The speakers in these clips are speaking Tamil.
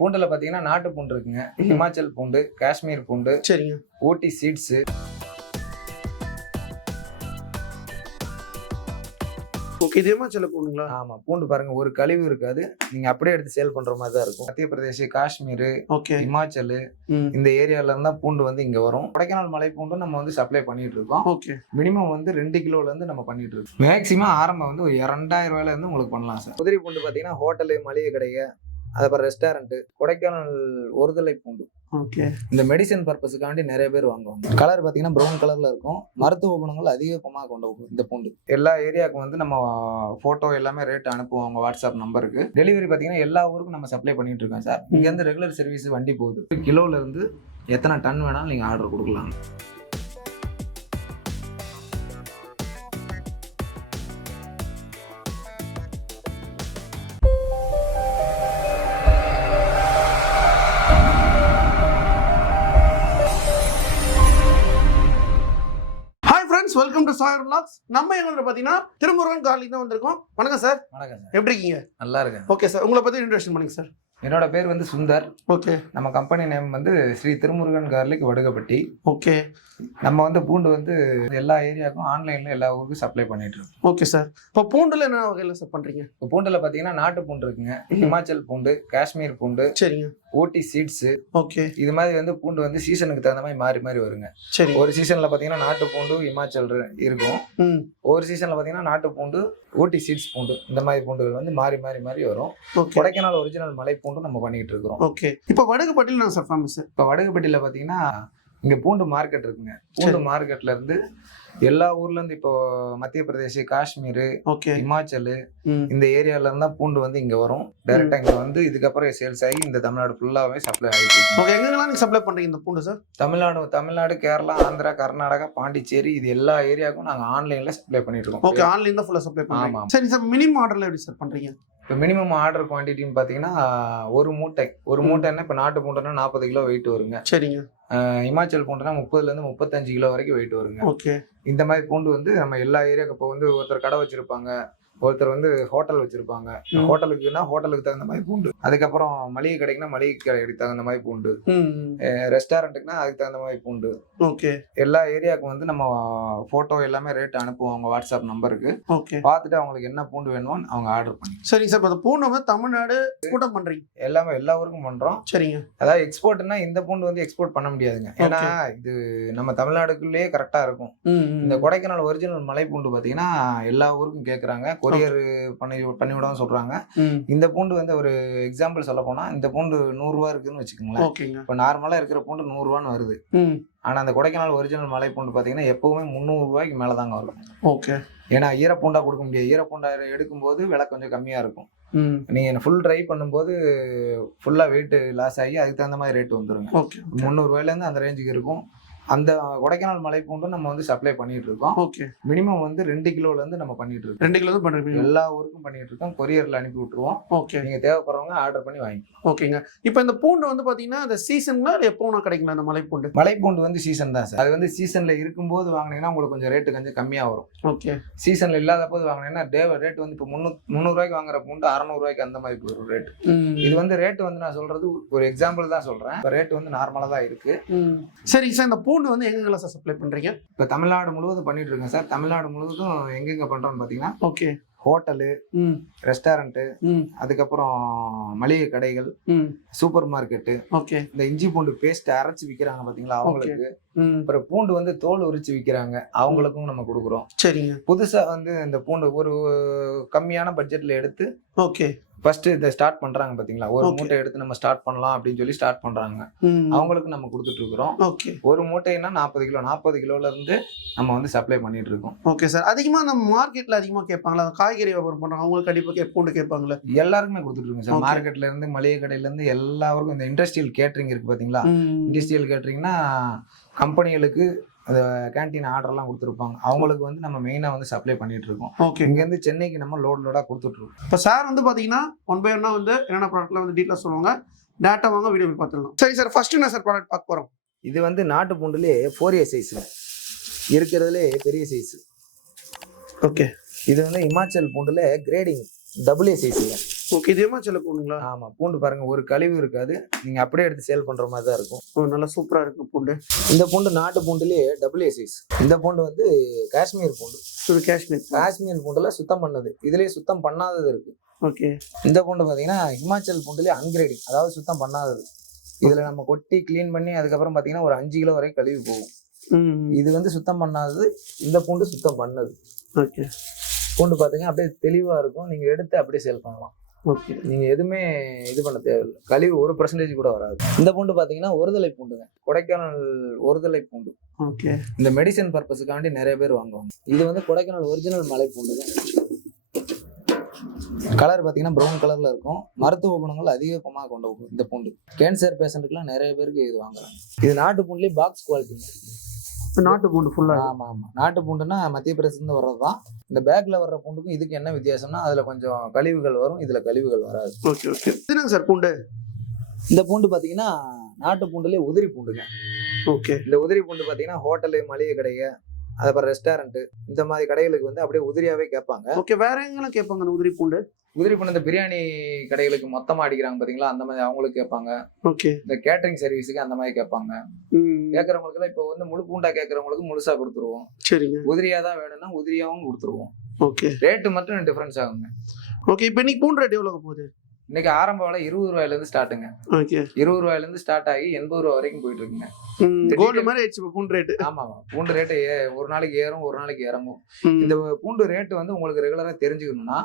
பூண்டுல பாத்தீங்கன்னா நாட்டு பூண்டு இருக்குங்க, ஹிமாச்சல் பூண்டு, காஷ்மீர் பூண்டு, சரிங்க. ஊட்டி சீட்ஸ். ஓகே, இது ஹிமாச்சல பூண்டுங்களா? ஆமா, பூண்டு பாருங்க ஒரு கழிவு இருக்காது, நீங்க அப்படியே எடுத்து சேல் பண்ற மாதிரி தான் இருக்கும். மத்திய பிரதேஷ், காஷ்மீர், ஓகே, ஹிமாச்சல் இந்த ஏரியால இருந்தா பூண்டு வந்து இங்க வரும். கொடைக்கானல் மலை பூண்டு நம்ம வந்து சப்ளை பண்ணிட்டு இருக்கோம். ஓகே. மினிமம் வந்து 2 கிலோல இருந்து நம்ம பண்ணிட்டு இருக்கோம். மேக்ஸிமம் ஆரம்பம் வந்து ஒரு 2000 ரூபாயில இருந்து உங்களுக்கு பண்ணலாம் சார். குதிரை பூண்டு பாத்தீங்கன்னா ஹோட்டலு, மளிகை கடைங்க, அதுக்கப்புறம் ரெஸ்டாரண்ட். கொடைக்கானல் ஒருதலை பூண்டு ஓகே. இந்த மெடிசன் பர்பஸுக்காண்டி நிறைய பேர் வாங்குவாங்க. கலர் பாத்தீங்கன்னா ப்ரௌன் கலர்ல இருக்கும். மருத்துவ குணங்கள் அதிகமாக கொண்ட இந்த பூண்டு. எல்லா ஏரியாவுக்கும் வந்து நம்ம போட்டோ எல்லாமே ரேட் அனுப்புவோம் உங்க வாட்ஸ்அப் நம்பருக்கு. டெலிவரி பாத்தீங்கன்னா எல்லா ஊருக்கும் நம்ம சப்ளை பண்ணிட்டு இருக்கோம் சார். இங்க இருந்து ரெகுலர் சர்வீஸ் வண்டி போகுது. கிலோல இருந்து எத்தனை டன் வேணாலும் நீங்க ஆர்டர் கொடுக்கலாம். Welcome to சாயர் vlogs. நம்ம எங்க பாத்தீங்கன்னா திருமுருகன் கார்லி தான் வந்திருக்கோம். வணக்கம் சார். வணக்கம் சார். எப்படி இருக்கீங்க? நல்லா இருக்கேன். ஓகே சார், உங்களை பத்தி இன்ட்ரோடக்ஷன் பண்ணுங்க சார். என்னோட பேர் வந்து சுந்தர். ஓகே. நம்ம கம்பெனி நேம் வந்து ஸ்ரீ திருமுருகன் கார்லிக் வடுகப்பட்டி. ஓகே. நம்ம வந்து பூண்டு வந்து எல்லா ஏரியாவுக்கும் ஆன்லைன்ல எல்லா ஊருக்கும் சப்ளை பண்ணிட்டு இருக்கோம். Okay sir. இப்போ பூண்டுல என்ன வகையில சார் பண்றீங்க? இப்போ பூண்டுல பாத்தீங்கன்னா நாட்டு பூண்டு இருக்குங்க, ஹிமாச்சல் பூண்டு, காஷ்மீர் பூண்டு, சரிங்க, ஊட்டி சீட்ஸ். ஓகே. இது மாதிரி வந்து பூண்டு வந்து சீசனுக்கு தகுந்த மாதிரி மாறி மாறி வருங்க. சரி. ஒரு சீசன்ல பாத்தீங்கன்னா நாட்டு பூண்டு, ஹிமாச்சல் இருக்கும். ஒரு சீசன்ல பாத்தீங்கன்னா நாட்டு பூண்டு, ஊட்டி சீட்ஸ் பூண்டு, இந்த மாதிரி பூண்டுகள் வந்து மாறி மாறி மாறி வரும். கொடைக்கானல் ஒரிஜினல் மலை பூண்டு நம்ம பண்ணிட்டு இருக்கோம். ஓகே. இப்போ வடுகப்பட்டியில நான் சார் ஃபேமஸ். இப்போ வடுகப்பட்டியில பாத்தீங்கன்னா இங்க பூண்டு மார்க்கெட் இருக்குங்க. பூண்டு மார்க்கெட்ல இருந்து எல்லா ஊர்ல இருந்து இப்போ மத்திய பிரதேஷ், காஷ்மீர், ஹிமாச்சல் இந்த ஏரியால இருந்தா பூண்டு வந்து இங்க வரும். டைரக்டா இங்க வந்து இதுக்கப்புறம் சேல்ஸ் ஆகி இந்த தமிழ்நாடு ஃபுல்லாவே சப்ளை ஆகிட்டு. ஓகே. எங்கெல்லாம் நீங்க சப்ளை பண்றீங்க இந்த பூண்டு சார்? தமிழ்நாடு, கேரளா, ஆந்திரா, கர்நாடகா, பாண்டிச்சேரி இது எல்லா ஏரியாவுக்கும் நாங்க ஆன்லைன்ல சப்ளை பண்ணிட்டு இருக்கோம். ஓகே, ஆன்லைன் தான் ஃபுல்லா சப்ளை பண்றீங்க. சரி சார், மினிமம் ஆர்டர்ல எப்படி சார் பண்றீங்க? இப்போ மினிமம் ஆர்டர் குவான்டிட்டின்னு பார்த்தீங்கன்னா ஒரு மூட்டைன்னா இப்போ நாட்டு பூண்டுனா 40 கிலோ வெயிட் வருங்க. சரிங்க. ஹிமாச்சல் பூண்டுனா 30லேருந்து 35 கிலோ வரைக்கும் வெயிட் வருங்க. ஓகே. இந்த மாதிரி பூண்டு வந்து நம்ம எல்லா ஏரியாவுக்கு இப்போ வந்து ஒருத்தர் கடை வச்சிருப்பாங்க, ஒருத்தர் வந்து ஹோட்டல் வச்சிருப்பாங்க. ஹோட்டலுக்குன்னா ஹோட்டலுக்கு தகுந்த மாதிரி பூண்டு, அதுக்கப்புறம் மளிகை கடைக்குன்னா மளிகை கடைக்கு தகுந்த மாதிரி பூண்டு, ரெஸ்டாரண்ட்டுக்குன்னா அதுக்கு தகுந்த மாதிரி பூண்டு. ஓகே. எல்லா ஏரியாவுக்கும் வந்து நம்ம போட்டோ எல்லாமே ரேட் அனுப்புவோம் உங்க வாட்ஸ்அப் நம்பருக்கு. ஓகே. பார்த்துட்டு அவங்களுக்கு என்ன பூண்டு வேணுமோ அவங்க ஆர்டர் பண்ணி. சரிங்க சார். இப்போ பூண்டு வந்து தமிழ்நாடு எக்ஸ்போர்ட் பண்றீங்க? எல்லாமே எல்லா ஊருக்கும் பண்றோம். சரிங்க. அதாவது எக்ஸ்போர்ட்னா இந்த பூண்டு வந்து எக்ஸ்போர்ட் பண்ண முடியாதுங்க, ஏன்னா இது நம்ம தமிழ்நாடுக்குள்ளேயே கரெக்டா இருக்கும். இந்த கொடைக்கானல் ஒரிஜினல் மலை பூண்டு பாத்தீங்கன்னா எல்லா ஊருக்கும் கேக்குறாங்க, கொரியர் பண்ணி விட சொல்றாங்க. இந்த பூண்டு வந்து ஒரு எக்ஸாம்பிள் சொல்ல போனா இந்த பூண்டு 100 ரூபா இருக்குன்னு வச்சுக்கோங்களேன். இப்ப நார்மலா இருக்கிற பூண்டு 100 ரூபான்னு வருது. ஆனா அந்த கொடைக்கானல் ஒரிஜினல் மலை பூண்டு பாத்தீங்கன்னா எப்பவுமே 300 ரூபாய்க்கு மேலதாங்க வரும். ஓகே. ஏன்னா ஈரப்பூண்டா கொடுக்க முடியாது. ஈரப்பூண்டா எடுக்கும்போது விலை கொஞ்சம் கம்மியா இருக்கும். நீங்க ஃபுல் ட்ரை பண்ணும்போது ஃபுல்லா வெயிட் லாஸ் ஆகி அதுக்கு தகுந்த மாதிரி ரேட் வந்துருங்க. 300 ரூபாயில இருந்து அந்த ரேஞ்சுக்கு இருக்கும். அந்த கொடைக்கானல் மலை பூண்டு நம்ம வந்து சப்ளை பண்ணிட்டு இருக்கோம். ஓகே. மினிமம் வந்து 2 கிலோல இருந்து நம்ம பண்ணிட்டு இருக்கோம். 2 கிலோ தான் பண்றீங்க? எல்லா ஊருக்கும் பண்ணிட்டு இருக்கோம். கொரியர்ல அனுப்பி விட்டுருவோம். ஓகே. நீங்க தேவைப்படுறவங்க ஆர்டர் பண்ணி வாங்கிக்கலாம். ஓகேங்க. இப்போ இந்த பூண்டு வந்து பாத்தீங்கன்னா அந்த சீசன்ல எப்போ வேணா கிடைக்குங்களா இந்த மலை பூண்டு வந்து சீசன் தான் சார். அது வந்து சீசன்ல இருக்கும்போது வாங்கினீங்கன்னா உங்களுக்கு கொஞ்சம் ரேட்டு கொஞ்சம் கம்மியா வரும். ஓகே. சீசன்ல இல்லாத போது வாங்கினீங்கன்னா ரேட் வந்து இப்போ 300 ரூபாய்க்கு வாங்குற பூண்டு 600 ரூபாய்க்கு அந்த மாதிரி ஒரு ரேட். இது வந்து ரேட் வந்து நான் சொல்றது ஒரு எக்ஸாம்பிள் தான் சொல்றேன். ரேட் வந்து நார்மலா தான் இருக்கு. சரி சார், இந்த பூண்டு வந்து எங்க சப்ளை பண்றீங்க? இப்ப தமிழ்நாடு முழுவதும் பண்ணிட்டு இருக்கேன் சார். தமிழ்நாடு முழுவதும் எங்கெங்க பண்றோம்னு பாத்தீங்கன்னா ஓகே, ஹோட்டலு, ரெஸ்டாரண்ட், அதுக்கப்புறம் மளிகை கடைகள், சூப்பர் மார்க்கெட்டு, ஓகே, இந்த இஞ்சி பூண்டு பேஸ்ட் அரைச்சு விக்கிறாங்க பாத்தீங்களா அவங்களுக்கு, அப்புறம் பூண்டு வந்து தோல் உரிச்சு விக்கிறாங்க அவங்களுக்கும் நம்ம கொடுக்குறோம். சரிங்க. புதுசா வந்து இந்த பூண்டு ஒரு கம்மியான பட்ஜெட்ல எடுத்து ஓகே ஃபர்ஸ்ட் இதை ஸ்டார்ட் பண்றாங்க பாத்தீங்களா, ஒரு மூட்டை எடுத்து நம்ம ஸ்டார்ட் பண்ணலாம் அப்படின்னு சொல்லி ஸ்டார்ட் பண்றாங்க. அவங்களுக்கு நம்ம கொடுத்துட்டு இருக்கிறோம். ஒரு மூட்டைன்னா 40 கிலோல இருந்து நம்ம வந்து சப்ளை பண்ணிட்டு இருக்கோம். Okay sir. அதிகமா நம்ம மார்க்கெட்ல அதிகமா கேட்பாங்களா, காய்கறி வியாபாரம் பண்றாங்க அவங்களுக்கு கண்டிப்பா பூண்டு கேட்பாங்களா? எல்லாருக்குமே கொடுத்துட்டு இருக்கோம் சார். மார்க்கெட்ல இருந்து மளிகை கடையில இருந்து எல்லாருக்கும். இந்த இண்டஸ்ட்ரியல் கேட்டரிங் இருக்கு பாத்தீங்களா, இண்டஸ்ட்ரியல் கேட்டரிங்னா கம்பெனிகளுக்கு அந்த கேன்டீன் ஆர்டர்லாம் கொடுத்துருப்பாங்க, அவங்களுக்கு வந்து நம்ம மெயினாக வந்து சப்ளை பண்ணிட்டு இருக்கோம். ஓகே. இங்கேருந்து சென்னைக்கு நம்ம லோடாக கொடுத்துட்டு இருக்கோம். இப்போ சார் வந்து பார்த்தீங்கன்னா 1 by 1 வந்து என்னென்ன ப்ராடக்ட்லாம் வந்து டீட்டெயிலாக சொல்லுவாங்க, டேட்டா வாங்க வீடியோ போய் பார்த்துடலாம். சரி சார், ஃபர்ஸ்ட் என்ன சார் ப்ராடக்ட் பார்க்க போகிறோம்? இது வந்து நாட்டு பூண்டுலேயே 4A சைஸ் இருக்கிறதுலே பெரிய சைஸ். ஓகே. இது வந்து ஹிமாச்சல் பூண்டுல கிரேடிங் AA சைஸுங்க. ஓகே, இது ஹிமாச்சல பூண்டுங்களா? ஆமா, பூண்டு பாருங்க ஒரு கழிவு இருக்காது, நீங்க அப்படியே எடுத்து சேல் பண்ற மாதிரி தான் இருக்கும். நல்லா சூப்பரா இருக்கு பூண்டு. இந்த பூண்டு நாட்டு பூண்டுலயே டபுள் ஏ சைஸ். இந்த பூண்டு வந்து காஷ்மீர் பூண்டு. இது காஷ்மீர் பூண்டுல சுத்தம் பண்ணது, இதுலயே சுத்தம் பண்ணாதது இருக்கு. ஓகே. இந்த பூண்டு பாத்தீங்கன்னா ஹிமாச்சல் பூண்டுலயே அன்கிரேடிங், அதாவது சுத்தம் பண்ணாதது. இதுல நம்ம கொட்டி கிளீன் பண்ணி அதுக்கப்புறம் பாத்தீங்கன்னா ஒரு 5 கிலோ வரை கழுவி போகும். இது வந்து சுத்தம் பண்ணாதது, இந்த பூண்டு சுத்தம் பண்ணது. ஓகே. பூண்டு பாத்தீங்கன்னா அப்படியே தெளிவா இருக்கும், நீங்க எடுத்து அப்படியே சேல் பண்ணலாம். ஓகே. நீங்க எதுவுமே இது பண்ண தேவையில்லை, கழிவு 1% கூட வராது. இந்த பூண்டு பாத்தீங்கன்னா ஒருதலை பூண்டுங்க, கொடைக்கானல் ஒருதலை பூண்டு. ஓகே. இந்த மெடிசன் பர்பஸுக்காண்டி நிறைய பேர் வாங்குவாங்க. இது வந்து கொடைக்கானல் ஒரிஜினல் மலை பூண்டுங்க. கலர் பாத்தீங்கன்னா ப்ரௌன் கலர்ல இருக்கும். மருத்துவ குணங்கள் அதிகமாக கொண்ட இந்த பூண்டு. கேன்சர் பேஷண்ட்டுக்குலாம் நிறைய பேருக்கு இது வாங்குறாங்க. இது நாட்டு பூண்டுலயே பாக்ஸ் குவாலிட்டிங்க. நாட்டு பூண்டு ஃபுல்லா? ஆமா ஆமா, நாட்டு பூண்டுன்னா மத்திய பிரதேசத்துல வர்றதுதான். இந்த பேக்ல வர்ற பூண்டுக்கும் இதுக்கு என்ன வித்தியாசம்னா அதுல கொஞ்சம் கழிவுகள் வரும், இதுல கழிவுகள் வராது. Okay okay. என்னங்க சார் பூண்டு? இந்த பூண்டு பாத்தீங்கன்னா நாட்டு பூண்டுலயே உதிரி பூண்டுங்க. ஓகே. இந்த உதிரி பூண்டு பாத்தீங்கன்னா ஹோட்டலு, மளிகை கடைங்க, அதுக்கப்புறம் ரெஸ்டாரண்ட், இந்த மாதிரி கடைகளுக்கு வந்து அப்படியே உதிரியாவே கேட்பாங்க. ஓகே. வேற எங்கெல்லாம் கேட்பாங்க அந்த உதிரி பூண்டு? உதிரி பூண்டு இந்த பிரியாணி கடைகளுக்கு மொத்தமா அடிக்கிறாங்க பாத்தீங்களா, அந்த மாதிரி அவங்களுக்கு கேட்பாங்க. ஓகே. இந்த கேட்டரிங் சர்வீஸுக்கு அந்த மாதிரி கேட்பாங்க. கேட்கறவங்களுக்கு எல்லாம் இப்போ வந்து முழு பூண்டா கேட்கறவங்களுக்கு முழுசா கொடுத்துருவோம். சரிங்க. உதிரியா தான் வேணும்னா உதிரியாவும் கொடுத்துருவோம். ஓகே. ரேட்டு மட்டும் டிஃபரன்ஸ் ஆகுங்க. ஓகே. இப்போ இன்னைக்கு பூண்டு ரேட் எவ்வளவு போகுது? இன்னைக்கு ஆரம்ப விலை 20 ரூபாயில இருந்து ஸ்டார்ட்டுங்க. ஓகே. 20 ரூபாயில இருந்து ஸ்டார்ட் ஆகி 80 ரூபா வரைக்கும் போயிட்டு இருக்குங்க. கோல்டு மாதிரி ஆயிடுச்சு பூண்டு ரேட். ஆமா, பூண்டு ரேட்டு ஒரு நாளைக்கு ஏறும், ஒரு நாளைக்கு இறங்கும். இந்த பூண்டு ரேட்டு வந்து உங்களுக்கு ரெகுலரா தெரிஞ்சுக்கணும்னா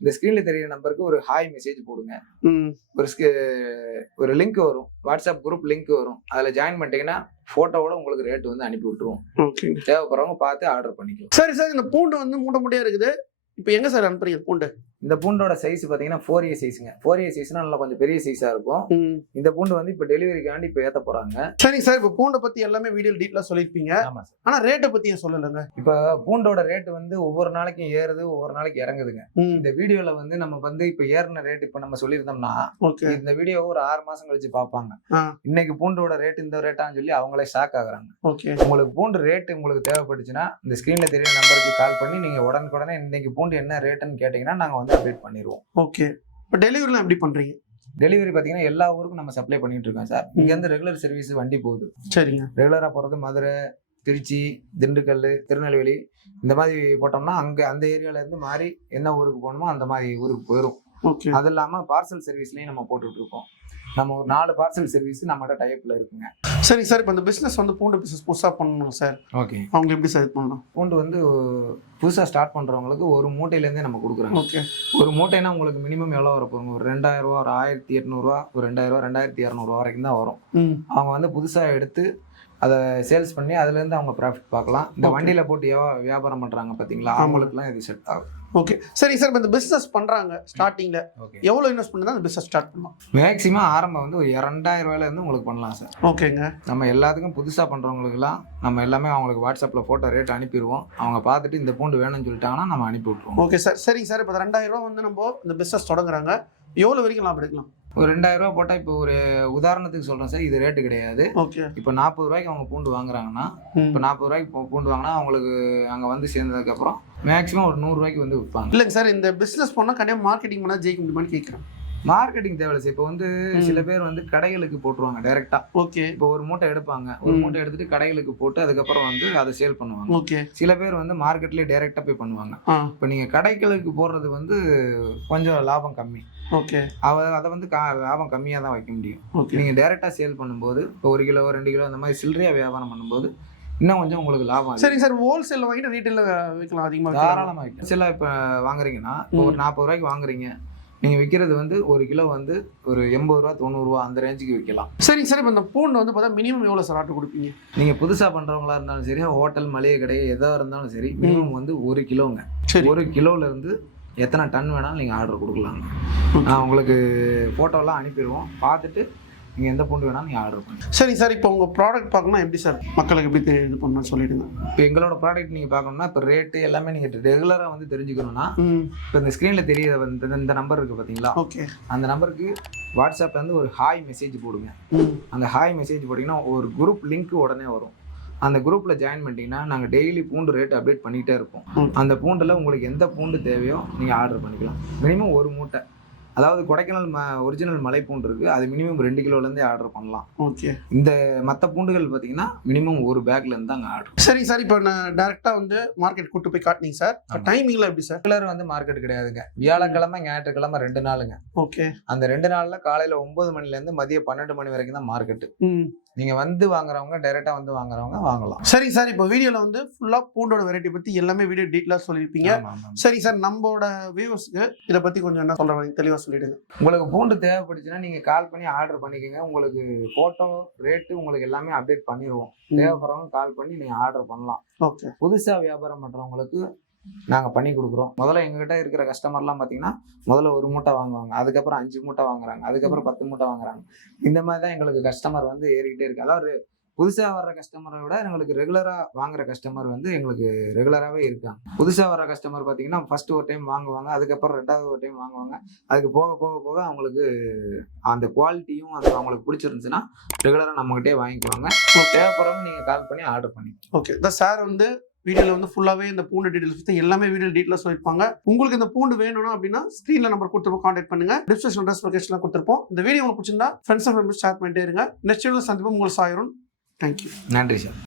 இந்த ஸ்கிரீன்ல தெரியுற நம்பருக்கு ஒரு ஹாய் மெசேஜ் போடுங்க. ஒரு லிங்க் வரும், வாட்ஸ்அப் குரூப் லிங்க் வரும், அதுல ஜாயின் பண்ணிட்டீங்கன்னா போட்டோவோட உங்களுக்கு ரேட் வந்து அனுப்பி விட்டுருவோம். தேவைப்படுறவங்க பார்த்து ஆர்டர் பண்ணிக்கலாம். சரி சார், இந்த பூண்டு வந்து மூட்டை மூட்டையா இருக்குது, இப்போ எங்க சார் அனுப்புறீங்க பூண்டு? இந்த பூண்டோட சைஸ் பாத்தீங்கன்னா 4A சைஸ்ங்க. 4A சைஸ்னா நல்லா கொஞ்சம் பெரிய சைஸா இருக்கும். இந்த பூண்டு வந்து இப்ப டெலிவரிக்காண்டி இப்ப ஏத்த போறாங்க. சரி சார், இப்ப பூண்டை பத்தி எல்லாமே வீடியோ டீட்டெயிலா சொல்லிருப்பீங்க. ஆனா ரேட்டை பத்தி ஏன் சொல்லலங்க? இப்ப பூண்டோட ரேட் வந்து ஒவ்வொரு நாளைக்கும் ஏறுது, ஒவ்வொரு நாளைக்கு இறங்குதுங்க. இந்த வீடியோல வந்து நம்ம வந்து இப்ப ஏறின ரேட் இப்ப நம்ம சொல்லியிருந்தோம்னா இந்த வீடியோ ஒரு 6 மாசம் கழிச்சு பாப்பாங்க. இன்னைக்கு பூண்டோட ரேட் இந்த ரேட்டான்னு சொல்லி அவங்களே ஷாக் ஆகுறாங்க. உங்களுக்கு பூண்டு ரேட் உங்களுக்கு தேவைப்பட்டுச்சுன்னா இந்த ஸ்கிரீன்ல தெரிய நம்பருக்கு கால் பண்ணி நீங்க உடனுக்குடனே இன்னைக்கு பூண்டு என்ன ரேட்டுன்னு கேட்டீங்கன்னா நாங்க வந்து அப்டேட் பண்ணிடுவோம். ஓகே. இப்போ டெலிவரிலாம் எப்படி பண்றீங்க? டெலிவரி பாத்தீங்கன்னா எல்லா ஊருக்கும் நம்ம சப்ளை பண்ணிட்டு இருக்கோம் சார். இங்க இருந்து ரெகுலர் சர்வீஸ் வண்டி போகுது. சரிங்க. ரெகுலரா போறது மதுரை, திருச்சி, திண்டுக்கல், திருநெல்வேலி இந்த மாதிரி போட்டோம்னா அங்க அந்த ஏரியால இருந்து மாறி என்ன ஊருக்கு போகணுமோ அந்த மாதிரி ஊருக்கு போயிடும். அது இல்லாம பார்சல் சர்வீஸ்லயும் நம்ம போட்டுட்டு இருக்கோம். நம்ம ஒரு 4 பார்சல் சர்வீஸ் நம்மகிட்ட டைப்ல இருக்குங்க. சரி சார், இப்போ இந்த பிசினஸ் வந்து பூண்டு பிசினஸ் புதுசா பண்ணணும் சார். ஓகே. அவங்க எப்படி சார் பண்ணணும்? பூண்டு வந்து புதுசா ஸ்டார்ட் பண்றவங்களுக்கு ஒரு மூட்டையில இருந்தே நம்ம கொடுக்குறோம். ஓகே. ஒரு மூட்டைனா உங்களுக்கு மினிமம் எவ்வளவு வர போறோம்? ஒரு 2000 ரூபா, ஒரு 1800 ரூபா, ஒரு 2000 ரூபா, 2200 ரூபா வரைக்கும் தான் வரும். அவங்க வந்து புதுசா எடுத்து அதை சேல்ஸ் பண்ணி அதுல இருந்து அவங்க ப்ராஃபிட் பார்க்கலாம். இந்த வண்டியில போட்டு வியாபாரம் பண்றாங்க பாத்தீங்களா, அவங்களுக்குலாம் இது செட் ஆகும். ஓகே. சரி சார், இப்போ இந்த பிசினஸ் பண்றாங்க ஸ்டார்டிங்ல எவ்வளவு இன்வெஸ்ட் பண்ணி தான் இந்த பிசினஸ் ஸ்டார்ட் பண்ணலாம்? மேக்ஸிமம் ஆரம்பம் வந்து ஒரு 2000 ரூபாயில இருந்து உங்களுக்கு பண்ணலாம் சார். ஓகேங்க. நம்ம எல்லாத்துக்கும் புதுசா பண்றவங்களுக்குலாம் நம்ம எல்லாமே அவங்களுக்கு வாட்ஸ்அப்ல போட்டோ ரேட் அனுப்பிடுவோம். அவங்க பார்த்துட்டு இந்த பூண்டு வேணும்னு சொல்லிட்டாங்கன்னா நம்ம அனுப்பி விட்டுருவோம். Okay sir. சரிங்க சார், இப்போ 2000 ரூபா வந்து நம்ம இந்த பிசினஸ் தொடங்குறாங்க, எவ்வளவு வரைக்கும் லாபம் எடுக்கலாம்? ஒரு 2000 ரூபா போட்டா இப்போ ஒரு உதாரணத்துக்கு சொல்றேன் சார், இது ரேட்டு கிடையாது. ஓகே. இப்போ 40 ரூபாய்க்கு அவங்க பூண்டு வாங்குறாங்கன்னா, இப்போ 40 ரூபாய்க்கு பூண்டு வாங்கினா அவங்களுக்கு அங்க வந்து சேர்ந்ததுக்கு அப்புறம் மேக்ஸிமம் ஒரு 100 ரூபாய்க்கு வந்து விற்பாங்க. இல்லைங்க சார், இந்த பிசினஸ் பண்ணா கண்டிப்பா மார்க்கெட்டிங் பண்ணா ஜெயிக்க முடியுமான்னு கேட்குறேன். மார்க்கெட்டிங் தேவையில்லை சார். இப்போ வந்து சில பேர் வந்து கடைகளுக்கு போட்டுருவாங்க டைரக்டா. ஓகே. இப்போ ஒரு மூட்டை எடுப்பாங்க, ஒரு மூட்டை எடுத்துட்டு கடைகளுக்கு போட்டு அதுக்கப்புறம் வந்து அதை சேல் பண்ணுவாங்க. ஓகே. சில பேர் வந்து மார்க்கெட்லயே டைரக்டா போய் பண்ணுவாங்க. இப்போ நீங்க கடைகளுக்கு போடுறது வந்து கொஞ்சம் லாபம் கம்மி. ஓகே. அதை வந்து லாபம் கம்மியா தான் வைக்க முடியும். நீங்க டைரக்டா சேல் பண்ணும்போது இப்போ 1 கிலோ 2 கிலோ அந்த மாதிரி சில்லறையா வியாபாரம் பண்ணும்போது இன்னும் கொஞ்சம் உங்களுக்கு லாபம். சரி சார், ஹோல்சேல் வாங்கிட்டு ரீட்டைல்ல விற்கலாம், அதிகமாக தாராளமாக விற்கலாம். சில இப்போ வாங்குறீங்கன்னா இப்போ ஒரு 40 ரூபாய்க்கு வாங்குறீங்க, நீங்கள் விற்கிறது வந்து 1 கிலோ வந்து ஒரு 80 ரூபா 90 ரூபா அந்த ரேஞ்சுக்கு விற்கலாம். சரிங்க சார், இப்போ இந்த பூண்டு வந்து பார்த்தா மினிமம் எவ்வளோ சார் ஆர்டர் கொடுப்பீங்க? நீங்கள் புதுசாக பண்ணுறவங்களா இருந்தாலும் சரி, ஹோட்டல் மளிகை கடை எதாக இருந்தாலும் சரி, மினிமம் வந்து 1 கிலோங்க. 1 கிலோலேருந்து எத்தனை டன் வேணாலும் நீங்கள் ஆர்டர் கொடுக்கலாங்க. நான் உங்களுக்கு ஃபோட்டோலாம் அனுப்பிடுவோம், பார்த்துட்டு நீங்கள் எந்த பூண்டு வேணாலும் நீங்கள் ஆர்டர் பண்ணுங்க. சரி சார், இப்போ உங்கள் ப்ராடக்ட் பார்க்கணும்னா எப்படி சார் மக்களுக்கு எப்படி இது பண்ணணும்னு சொல்லிடுங்க. இப்போ எங்களோட ப்ராடக்ட் நீங்கள் பார்க்கணும்னா இப்போ ரேட்டு எல்லாமே நீங்கள் ரெகுலராக வந்து தெரிஞ்சுக்கணும்னா இப்போ இந்த ஸ்க்ரீனில் தெரிய வந்து இந்த நம்பர் இருக்குது பார்த்தீங்களா? ஓகே. அந்த நம்பருக்கு வாட்ஸ்அப்ல இருந்து ஒரு ஹாய் மெசேஜ் போடுங்க. அந்த ஹாய் மெசேஜ் போட்டிங்கன்னா ஒரு குரூப் லிங்க் உடனே வரும். அந்த குரூப்பில் ஜாயின் பண்ணிட்டீங்கன்னா நாங்கள் டெய்லி பூண்டு ரேட் அப்டேட் பண்ணிகிட்டே இருப்போம். அந்த பூண்டில் உங்களுக்கு எந்த பூண்டு தேவையோ நீங்கள் ஆர்டர் பண்ணிக்கலாம். மினிமம் ஒரு மூட்டை அதாவது கொடைக்கானல் ஒரிஜினல் மலை பூண்டு இருக்கு, அது மினிமம் 2 கிலோலேருந்தே ஆர்டர் பண்ணலாம். ஓகே. இந்த மற்ற பூண்டுகள் பார்த்தீங்கன்னா மினிமம் ஒரு பேக்ல இருந்து தாங்க ஆர்டர். சரி சார், இப்போ நான் டேரக்டா வந்து மார்க்கெட் கூட்டு போய் காட்டினீங்க சார். டைமிங்ல எப்படி சார்? ரெகுலர் வந்து மார்க்கெட் கிடையாதுங்க. வியாழக்கிழமை ஞாயிற்றுக்கிழமை 2 நாளுங்க. ஓகே. அந்த 2 நாள்ல காலையில 9 மணிலேருந்து மதியம் 12 மணி வரைக்கும் தான் மார்க்கெட். நீங்க வந்து வாங்குறவங்க டைரக்டா வந்து வாங்குறவங்க வாங்கலாம். சரி சார், இப்போ வீடியோல வந்து ஃபுல்லா பூண்டோட வெரைட்டி பத்தி எல்லாமே வீடியோ டீட்டெயிலா சொல்லியிருப்பீங்க. சரி சார், நம்மளோட வியூவர்ஸ்க்கு இதை பத்தி கொஞ்சம் என்ன சொல்றாங்க தெளிவா சொல்லிடுங்க. உங்களுக்கு பூண்டு தேவைப்படுச்சுன்னா நீங்க கால் பண்ணி ஆர்டர் பண்ணிக்கோங்க. உங்களுக்கு போட்டோ ரேட்டு உங்களுக்கு எல்லாமே அப்டேட் பண்ணிடுவோம். தேவைப்படுறவங்க கால் பண்ணி நீங்க ஆர்டர் பண்ணலாம். ஓகே. புதுசா வியாபாரம் பண்றவங்களுக்கு நாங்கள் பண்ணி கொடுக்குறோம். முதல்ல எங்ககிட்ட இருக்கிற கஸ்டமர்லாம் பார்த்தீங்கன்னா முதல்ல 1 மூட்டை வாங்குவாங்க, அதுக்கப்புறம் 5 மூட்டை வாங்குறாங்க, அதுக்கப்புறம் 10 மூட்டை வாங்குறாங்க. இந்த மாதிரி தான் எங்களுக்கு கஸ்டமர் வந்து ஏறிக்கிட்டே இருக்கு. அதாவது புதுசாக வர்ற கஸ்டமரை விட எங்களுக்கு ரெகுலராக வாங்குற கஸ்டமர் வந்து எங்களுக்கு ரெகுலராகவே இருக்காங்க. புதுசாக வர்ற கஸ்டமர் பார்த்தீங்கன்னா ஃபர்ஸ்ட் ஒரு டைம் வாங்குவாங்க, அதுக்கப்புறம் 2வது ஒரு டைம் வாங்குவாங்க. அதுக்கு போக போக போக அவங்களுக்கு அந்த குவாலிட்டியும் அது அவங்களுக்கு பிடிச்சிருந்துச்சுன்னா ரெகுலராக நம்மகிட்டே வாங்கிக்குவாங்க. தேவைப்படுறவங்க நீங்கள் கால் பண்ணி ஆர்டர் பண்ணி. ஓகே. இந்த சார் வந்து வீடியோல வந்து ஃபுல்லாவே இந்த பூண்டு டீடைல்ஸ் பத்தி எல்லாமே வீடியோ டீடைல்ஸ் சொல்லிருப்பாங்க. உங்களுக்கு இந்த பூண்டு வேணும்னா அப்படின்னா ஸ்கிரீன்ல நம்பர் கொடுத்துருப்போம், கான்டாக்ட் பண்ணுங்க. டிஸ்கிரிப்ஷன் அட்ரஸ் லொகேஷன்லாம் கொடுத்துருப்போம். இந்த வீடியோ உங்களுக்கு பிடிச்சிருந்தா ஃப்ரெண்ட்ஸ் அண்ட் ஃபேமிலி ஷேர் பண்ணிட்டே இருங்க. நெக்ஸ்ட் வீடியோ சந்திப்போம். உங்கள் சாயரும். தேங்க்யூ. நன்றி சார்.